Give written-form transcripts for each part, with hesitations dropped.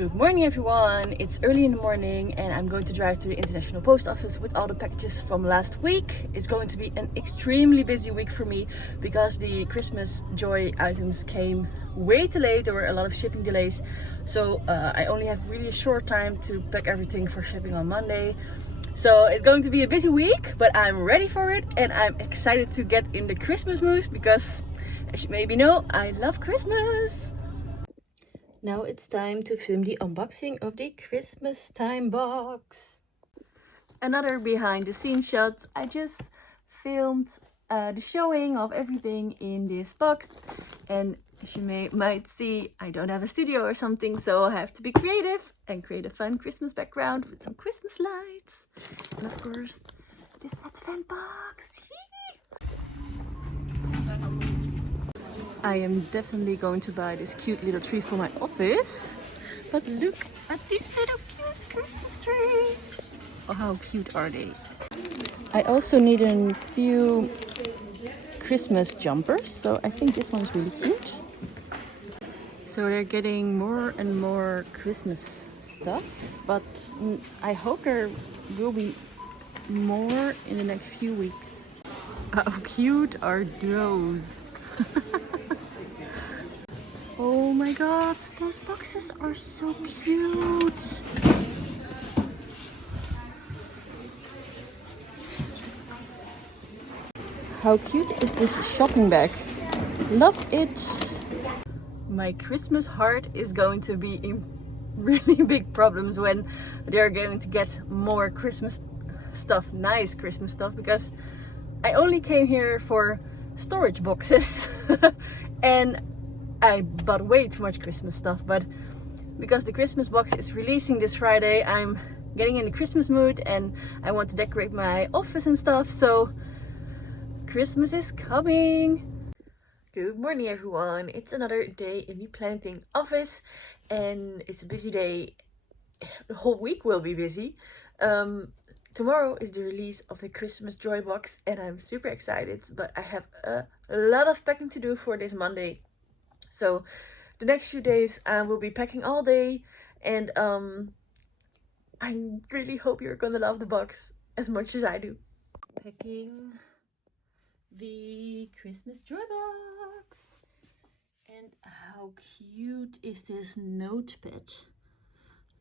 Good morning everyone, it's early in the morning and I'm going to drive to the international post office with all the packages from last week. It's going to be an extremely busy week for me because the Christmas joy items came way too late. There were a lot of shipping delays, so I only have really a short time to pack everything for shipping on Monday. So it's going to be a busy week, but I'm ready for it and I'm excited to get in the Christmas mood because, as you maybe know, I love Christmas. Now it's time to film the unboxing of the Christmas time box. Another behind the scenes shot. I just filmed the showing of everything in this box, and as you might see, I don't have a studio or something, so I have to be creative and create a fun Christmas background with some Christmas lights. And of course, this Advent box. I am definitely going to buy this cute little tree for my office. But look at these little cute Christmas trees. Oh, how cute are they? I also need a few Christmas jumpers, so I think this one is really cute. So they're getting more and more Christmas stuff, but I hope there will be more in the next few weeks. How cute are those? Oh my god, those boxes are so cute! How cute is this shopping bag? Love it! My Christmas heart is going to be in really big problems when they're going to get more Christmas stuff, nice Christmas stuff, because I only came here for storage boxes and I bought way too much Christmas stuff, but because the Christmas box is releasing this Friday, I'm getting in the Christmas mood and I want to decorate my office and stuff, so Christmas is coming. Good morning everyone, it's another day in the Planything office and it's a busy day. The whole week will be busy. Tomorrow is the release of the Christmas Joy box and I'm super excited, but I have a lot of packing to do for this Monday. So the next few days I will be packing all day, and I really hope you're gonna love the box as much as I do. Packing the Christmas Joy box. And how cute is this notepad?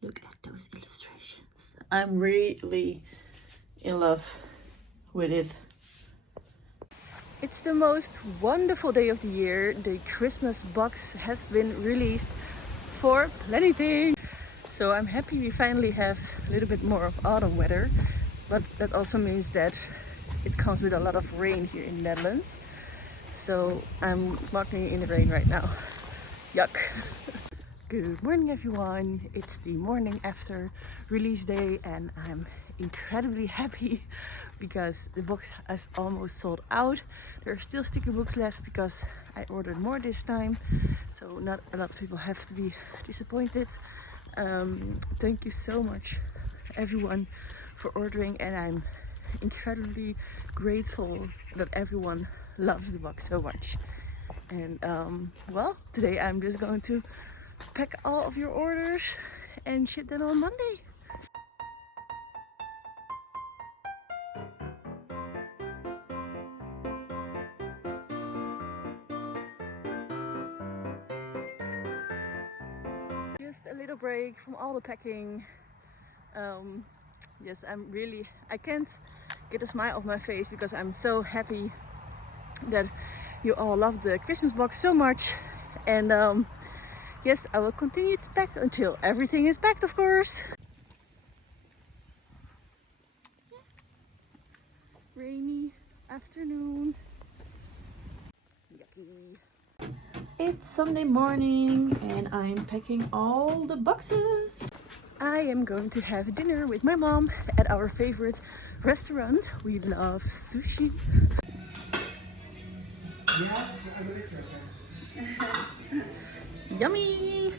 Look at those illustrations. I'm really in love with it. It's the most wonderful day of the year. The Christmas box has been released for Planything. So I'm happy we finally have a little bit more of autumn weather. But that also means that it comes with a lot of rain here in the Netherlands. So I'm walking in the rain right now. Yuck. Good morning everyone. It's the morning after release day and I'm incredibly happy because the box is almost sold out. There are still sticker books left because I ordered more this time, so not a lot of people have to be disappointed. Thank you so much everyone for ordering, and I'm incredibly grateful that everyone loves the box so much. And well, today I'm just going to pack all of your orders and ship them on Monday. Just a little break from all the packing. Yes, I can't get a smile off my face because I'm so happy that you all love the Christmas box so much. And yes, I will continue to pack until everything is packed, of course. Rainy afternoon. Yucky. It's Sunday morning and I'm packing all the boxes. I am going to have dinner with my mom at our favorite restaurant. We love sushi. Yummy!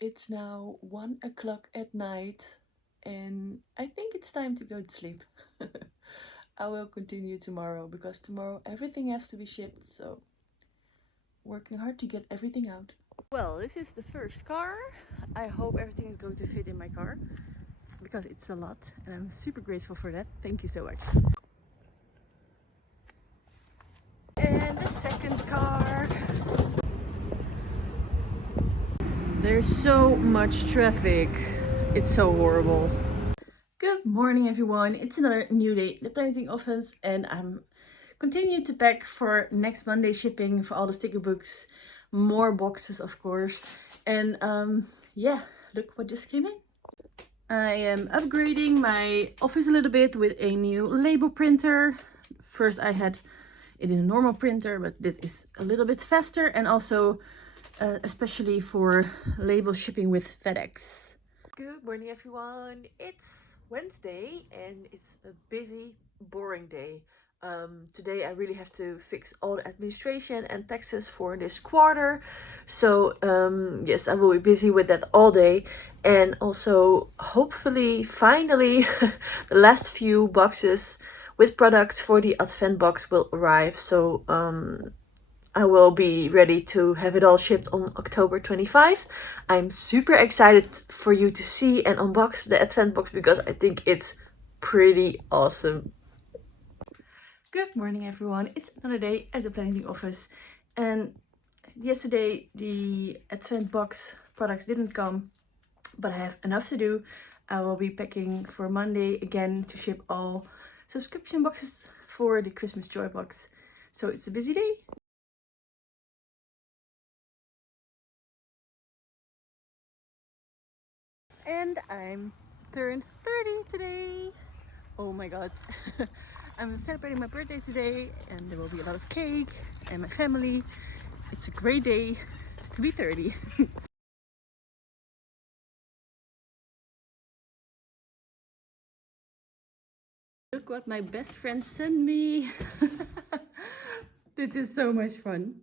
It's now 1 o'clock at night and I think it's time to go to sleep. I will continue tomorrow because tomorrow everything has to be shipped, so working hard to get everything out. Well, this is the first car. I hope everything is going to fit in my car because it's a lot and I'm super grateful for that. Thank you so much. And the second car. There's so much traffic. It's so horrible. Good morning everyone. It's another new day at the Planything office and I'm continuing to pack for next Monday shipping for all the sticker books. More boxes of course. And yeah, look what just came in. I am upgrading my office a little bit with a new label printer. First I had it in a normal printer, but this is a little bit faster and also especially for label shipping with FedEx. Good morning everyone. It's Wednesday and it's a busy, boring day. Today I really have to fix all the administration and taxes for this quarter. So yes, I will be busy with that all day. And also hopefully, finally, the last few boxes with products for the Advent box will arrive. So I will be ready to have it all shipped on October 25. I'm super excited for you to see and unbox the Advent box because I think it's pretty awesome. Good morning everyone. It's another day at the Planything office and yesterday the Advent box products didn't come, but I have enough to do. I will be packing for Monday again to ship all subscription boxes for the Christmas Joy box. So it's a busy day. And I'm turned 30 today. Oh my god. I'm celebrating my birthday today and there will be a lot of cake and my family. It's a great day to be 30. Look what my best friend sent me. This is so much fun.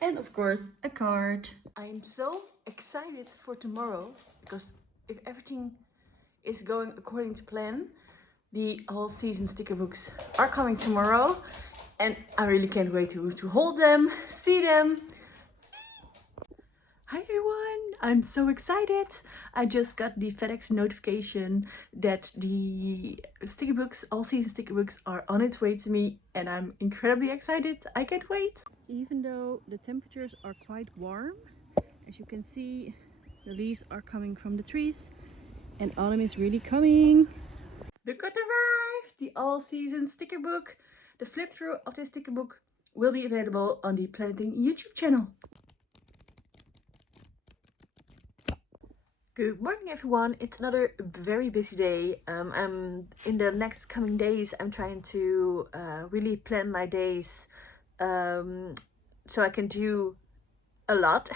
And of course, a card. I'm so excited for tomorrow because if everything is going according to plan, the all season sticker books are coming tomorrow and I really can't wait to hold them, see them. Hi everyone, I'm so excited. I just got the FedEx notification that the sticker books, all season sticker books are on its way to me and I'm incredibly excited. I can't wait. Even though the temperatures are quite warm, as you can see, the leaves are coming from the trees and autumn is really coming. Look what arrived! The all-season sticker book. The flip through of this sticker book will be available on the Planything YouTube channel. Good morning everyone, it's another very busy day. I'm in the next coming days I'm trying to really plan my days so I can do a lot.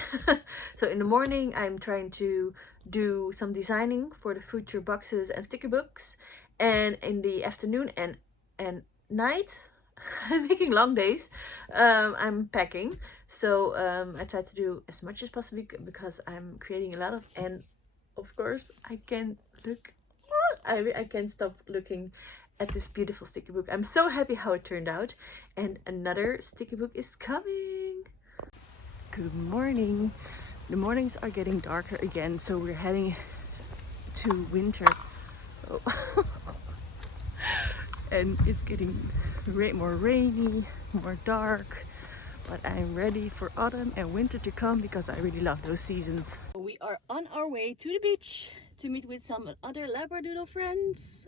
So in the morning I'm trying to do some designing for the future boxes and sticker books, and in the afternoon and night I'm making long days. I'm packing, so I try to do as much as possible because I'm creating a lot of, and of course I can't look, I can't stop looking at this beautiful sticker book. I'm so happy how it turned out, and another sticker book is coming. Good morning. The mornings are getting darker again, so we're heading to winter. Oh. And it's getting more rainy, more dark, but I'm ready for autumn and winter to come because I really love those seasons. We are on our way to the beach to meet with some other Labradoodle friends.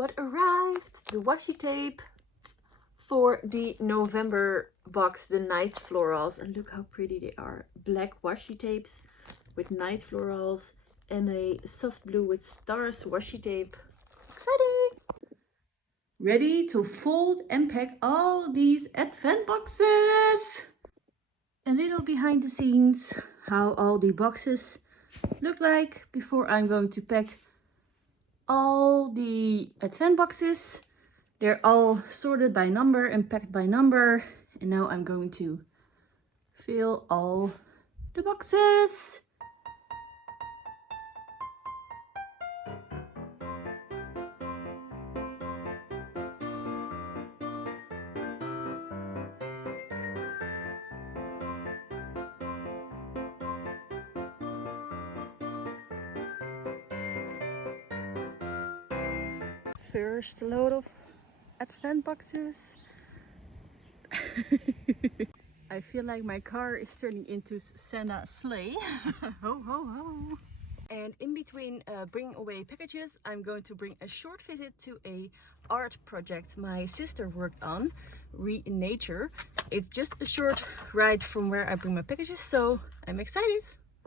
what arrived. The washi tape for the November box, the night florals. And look how pretty they are. Black washi tapes with night florals and a soft blue with stars washi tape. Exciting! Ready to fold and pack all these advent boxes. A little behind the scenes how all the boxes look like before I'm going to pack all the advent boxes. They're all sorted by number and packed by number. And now I'm going to fill all the boxes. First load of advent boxes. I feel like my car is turning into Santa's sleigh. Ho ho ho. And in between bringing away packages, I'm going to bring a short visit to a art project my sister worked on, Nature. It's just a short ride from where I bring my packages, so I'm excited.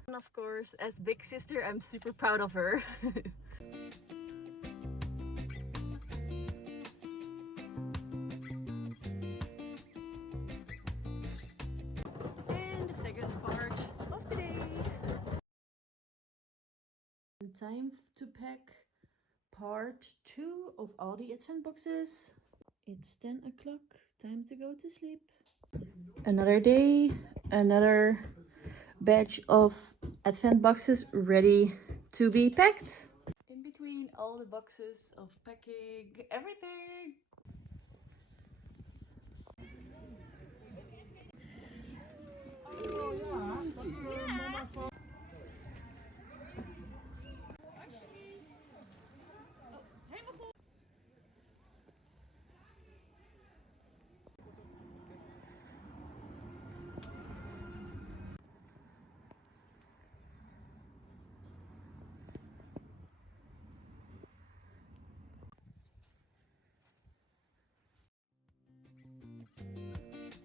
And of course, as big sister, I'm super proud of her. And the second part of the day. Time to pack part 2 of all the advent boxes. It's 10 o'clock, time to go to sleep. Another day, another batch of advent boxes ready to be packed. In between all the boxes of packing everything,